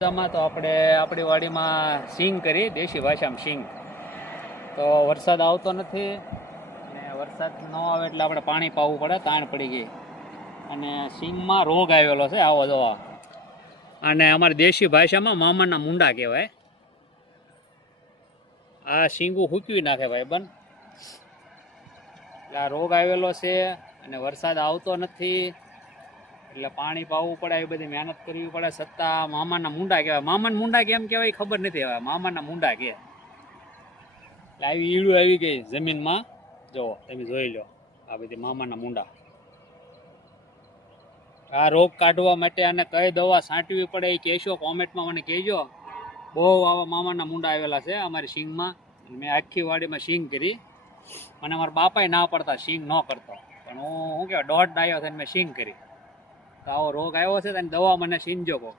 માં તો આપણે આપણી વાડીમાં સિંગ કરી, દેશી ભાષામાં સિંગ. તો વરસાદ આવતો નથી અને વરસાદ ન આવે એટલે આપણે પાણી પાવું પડે, તાણ પડી ગઈ. અને સિંગમાં રોગ આવેલો છે આવો દવા, અને અમારી દેશી ભાષામાં મામાના મુંડા કહેવાય. આ સિંગું હૂકવી નાખે ભાઈ બંધ. આ રોગ આવેલો છે અને વરસાદ આવતો નથી એટલે પાણી પાવું પડે, એ બધી મહેનત કરવી પડે. છતાં મામાના મુંડા કહેવાય. મામાના મુંડા કેમ કહેવાય ખબર નથી હવે, મામાના મુંડા કહે. એટલે આવી ઈળું આવી ગઈ જમીનમાં, જો તમે જોઈ લો આ બધી મામાના મુંડા. આ રોગ કાઢવા માટે અને કઈ દવા છાંટવી પડે એ કહેશો કોમેન્ટમાં, મને કહેજો. બહુ આવા મામાના મુંડા આવેલા છે અમારી સિંગમાં. મેં આખી વાડીમાં સિંગ કરી, મને મારા બાપાએ ના પડતા સિંગ ન કરતો, પણ હું શું કહેવાય દોઢ ડાયો થઈને મેં સિંગ કરી. તો આવો રોગ આવ્યો છે તો દવા મને સીનજો કહો.